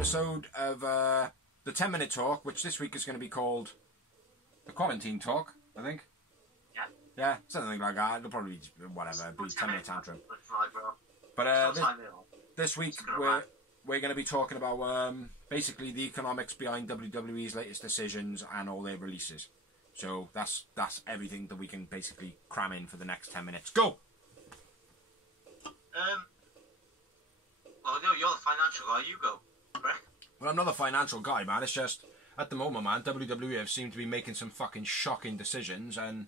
episode of the 10-minute talk, which this week is going to be called the quarantine talk, I think. Yeah. Yeah, something like that. It'll probably be whatever, be 10-minute tantrum. But this week we're going to be talking about basically the economics behind WWE's latest decisions and all their releases. So that's everything that we can basically cram in for the next 10 minutes. Go! Oh no, you're the financial guy, you go. Correct? Well, I'm not a financial guy, man. It's just, at the moment, man, WWE have seemed to be making some fucking shocking decisions, and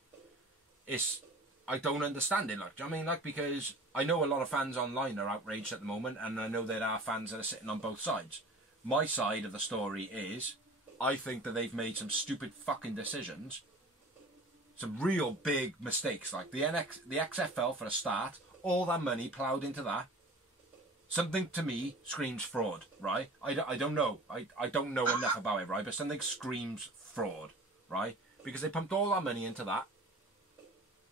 I don't understand it, like, do you know what I mean? Like, because I know a lot of fans online are outraged at the moment, and I know there are fans that are sitting on both sides. My side of the story is, I think that they've made some stupid fucking decisions, some real big mistakes, like the XFL for a start, all that money ploughed into that. Something to me screams fraud, right? I don't know. I don't know enough about it, right? But something screams fraud, right? Because they pumped all that money into that.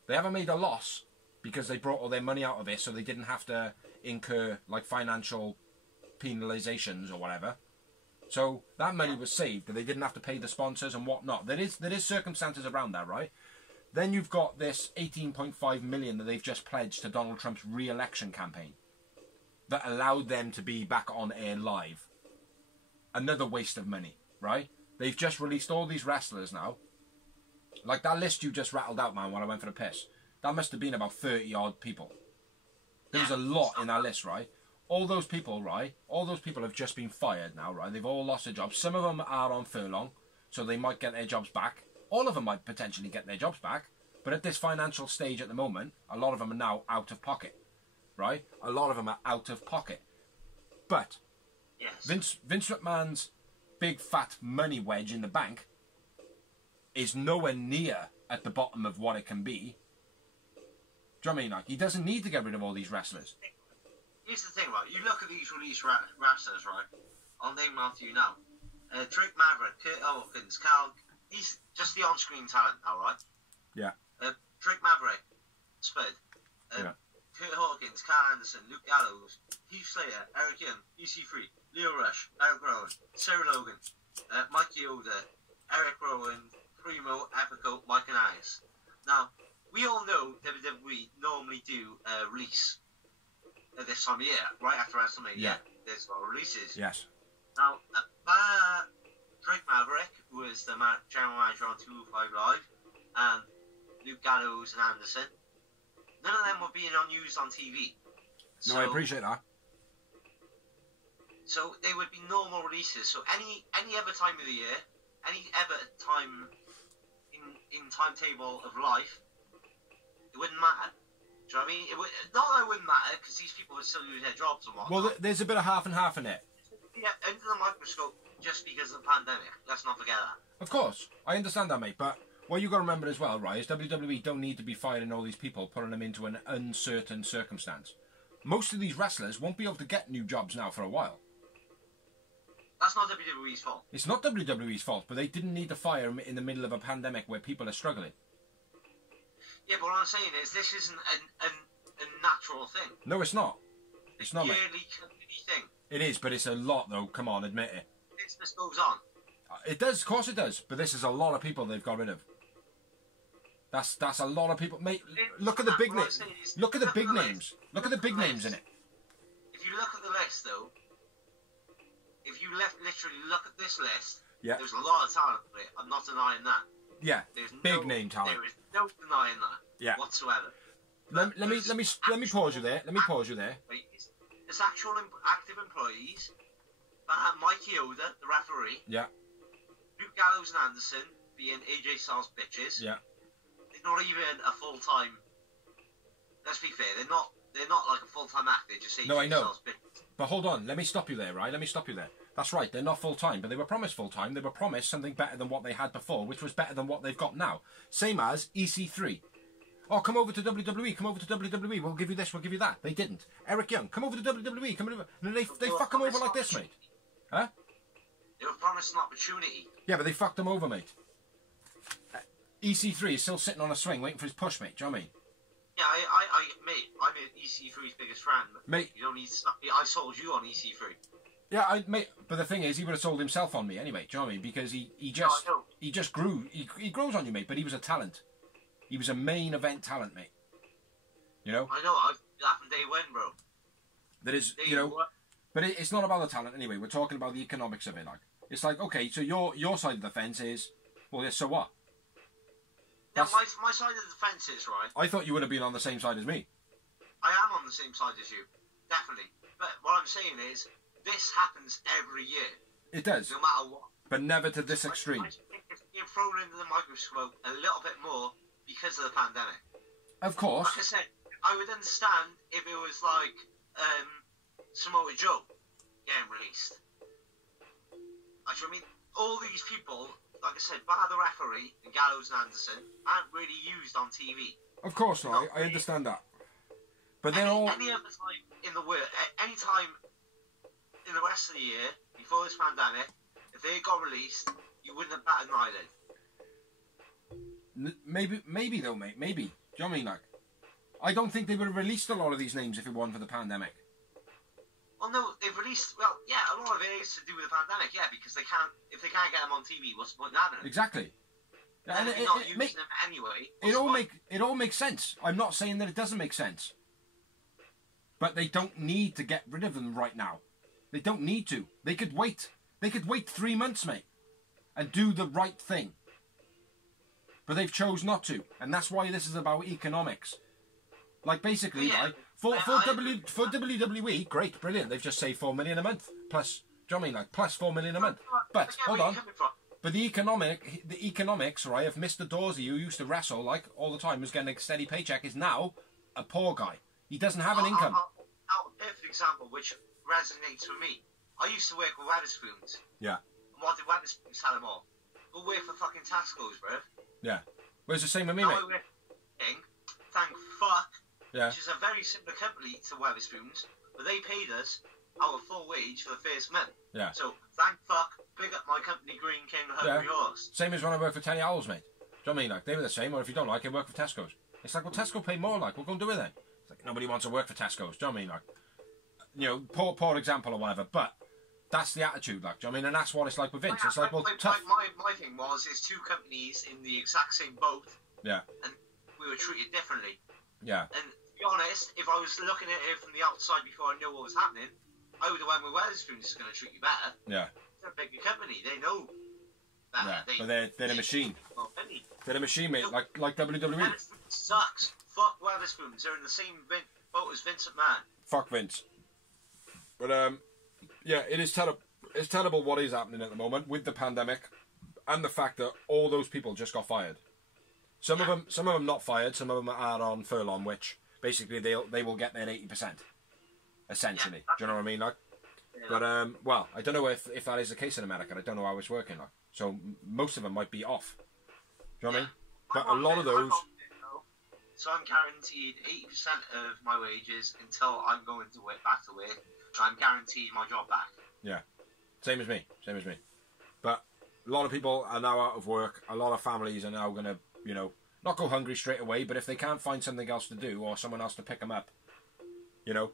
They haven't made a loss because they brought all their money out of it, so they didn't have to incur like financial penalizations or whatever. So that money was saved, and they didn't have to pay the sponsors and whatnot. There is circumstances around that, right? Then you've got this 18.5 million that they've just pledged to Donald Trump's re-election campaign that allowed them to be back on air live. Another waste of money, right? They've just released all these wrestlers now. Like that list you just rattled out, man, while I went for the piss. That must have been about 30 odd people. There was a lot in that list, right? All those people, right? All those people have just been fired now, right? They've all lost their jobs. Some of them are on furlong, so they might get their jobs back. All of them might potentially get their jobs back. But at this financial stage at the moment, a lot of them are now out of pocket. Right? A lot of them are out of pocket. But yes. Vince McMahon's big fat money wedge in the bank is nowhere near at the bottom of what it can be. Do you know what I mean? Like, he doesn't need to get rid of all these wrestlers. Here's the thing, right? You look at these released wrestlers, right? I'll name them after you now. Drake Maverick, Kurt Hawkins, Carl. He's just the on-screen talent now, right? Yeah. Drake Maverick, Spud. Yeah. Kurt Hawkins, Carl Anderson, Luke Gallows, Heath Slater, Eric Young, EC3, Leo Rush, Eric Rowan, Sarah Logan, Mikey Yoda, Eric Rowan, Primo, Epico, Mike and Ice. Now, we all know WWE normally do release at this time of year, right after WrestleMania. Yeah. There's a lot of releases. Yes. Now, Drake Maverick was the general manager on 205 Live, and Luke Gallows and Anderson. None of them were being used on TV. No, I appreciate that. So they would be normal releases. So any other time of the year, any other time in timetable of life, it wouldn't matter. Do you know what I mean? Not that it wouldn't matter, because these people would still lose their jobs and whatnot. Well, there's a bit of half and half in it. Yeah, under the microscope, just because of the pandemic. Let's not forget that. Of course. I understand that, mate, but what you got to remember as well, right, is WWE don't need to be firing all these people, putting them into an uncertain circumstance. Most of these wrestlers won't be able to get new jobs now for a while. That's not WWE's fault. It's not WWE's fault, but they didn't need to fire them in the middle of a pandemic where people are struggling. Yeah, but what I'm saying is this isn't a natural thing. No, it's not. It's not, mate. Yearly company thing. It is, but it's a lot, though. Come on, admit it. Business goes on. It does, of course it does. But this is a lot of people they've got rid of. That's a lot of people, mate. Look at the big names. Look at the big names. Look at the big names in it. If you look at the list, though, if you literally look at this list, yeah, there's a lot of talent in it. I'm not denying that. Yeah, big name talent. There is no denying that. Yeah. Whatsoever. Let me pause you there. Let me pause you there. There's actual active employees. Mikey Yoda, the referee. Yeah. Luke Gallows and Anderson being AJ Styles bitches. Yeah. They're not even a full-time. Let's be fair. They're not like a full-time act. They're just AJ No, I know. Styles bitches. But hold on. Let me stop you there, right? Let me stop you there. That's right. They're not full-time, but they were promised full-time. They were promised something better than what they had before, which was better than what they've got now. Same as EC3. Oh, come over to WWE. Come over to WWE. We'll give you this. We'll give you that. They didn't. Eric Young, come over to WWE. Come over. And they fuck them over like this, mate. Huh? They were promised an opportunity. Yeah, but they fucked them over, mate. EC3 is still sitting on a swing waiting for his push, mate. Do you know what I mean? Yeah, mate, I'm EC3's biggest fan. Mate. You don't need to stop me. I sold you on EC3. Yeah, but the thing is, he would have sold himself on me anyway. Do you know what I mean? Because he just grew. He grows on you, mate. But he was a talent. He was a main event talent, mate. You know. I know. That from day one, bro. That is, but it's not about the talent anyway. We're talking about the economics of it. Like, it's like, okay, so your side of the fence is, well, yeah, so what? Yeah, my side of the fence is right. I thought you would have been on the same side as me. I am on the same side as you, definitely. But what I'm saying is, this happens every year. It does. No matter what. But never to this extreme. I think it's being thrown into the microscope a little bit more because of the pandemic. Of course. Like I said, I would understand if it was like Samoa Joe getting released. Like, I mean, all these people, like I said, bar the referee and Gallows and Anderson, aren't really used on TV. Of course not. I understand that. But they're all... Any other time in the world, any time in the rest of the year, before this pandemic, if they got released, you wouldn't have batted an eyelid. Maybe though, mate. Maybe. Do you know what I mean? Like, I don't think they would have released a lot of these names if it wasn't for the pandemic. Well, no, they've released. Well, yeah, a lot of it is to do with the pandemic. Yeah, because they can't. If they can't get them on TV, what's the point in having them? Exactly. And if you're not using them anyway. It all makes sense. I'm not saying that it doesn't make sense. But they don't need to get rid of them right now. They don't need to. They could wait. They could wait 3 months, mate, and do the right thing. But they've chose not to, and that's why this is about economics. Like, basically, yeah, right, for WWE, great, brilliant. They've just saved $4 million a month. Plus, do you know what I mean? Like, plus $4 million a month. But, hold on. But the economics, right, of Mr. Dorsey, who used to wrestle, like, all the time, was getting a steady paycheck, is now a poor guy. He doesn't have an income. A perfect example, which resonates with me. I used to work with Wetherspoons. Yeah. And what did Wetherspoons tell them all? Go work for fucking Tesco's, bro. Yeah. Well, it's the same with me, now mate. I work for Thank Fuck, yeah. which is a very similar company to Wetherspoons, but they paid us our full wage for the first month. Yeah. So, thank fuck, big up my company, Green King Hungry Horse. Same as when I worked for Tenny Owls, mate. Do you know what I mean? Like, they were the same, or if you don't like it, work for Tesco's. It's like, well, Tesco pay more, like, we'll go and do it then. It's like, nobody wants to work for Tesco's. Do you know what I mean? Like, you know, poor example or whatever, but that's the attitude, like, do you know what I mean? And that's what it's like with Vince. It's like, well, tough. My thing was, it's two companies in the exact same boat. Yeah. And we were treated differently. Yeah. And to be honest, if I was looking at it from the outside before I knew what was happening, I would have went with Wetherspoons is going to treat you better. Yeah. They're a bigger company. They know better. Yeah. But they're a machine. They're a machine, mate, like WWE. Wetherspoons sucks. Fuck Wetherspoons. They're in the same boat as Vince McMahon. Fuck Vince. But, yeah, it's terrible what is happening at the moment with the pandemic and the fact that all those people just got fired. Some of them not fired, some of them are on furlong, which basically they will get their 80%, essentially. Do you know what I mean? Like, but well, I don't know if that is the case in America. I don't know how it's working. Like, so most of them might be off. Do you know what I mean? But a lot of those. So I'm guaranteed 80% of my wages until I'm going to back to work. I'm guaranteed my job back. Yeah, same as me. But a lot of people are now out of work. A lot of families are now going to, you know, not go hungry straight away, but if they can't find something else to do or someone else to pick them up, you know,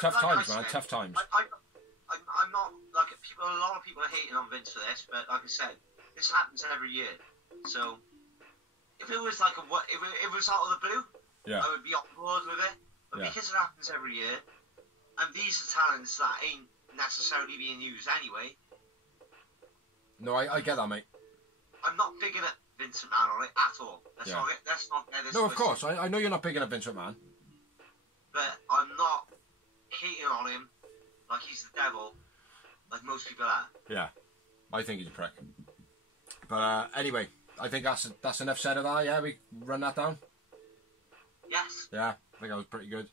tough times, man. Tough times. I'm not like people. A lot of people are hating on Vince for this, but like I said, this happens every year. So if it was like if it was out of the blue, yeah, I would be on board with it. But because it happens every year, and these are talents that ain't necessarily being used anyway. No, I get that, mate. I'm not bigging at Vince McMahon on it at all. Let's not get this. No, of course. I know you're not bigging at Vince McMahon. But I'm not hating on him like he's the devil, like most people are. Yeah, I think he's a prick. But anyway, I think that's enough said of that. Yeah, we run that down. Yes. Yeah, I think that was pretty good.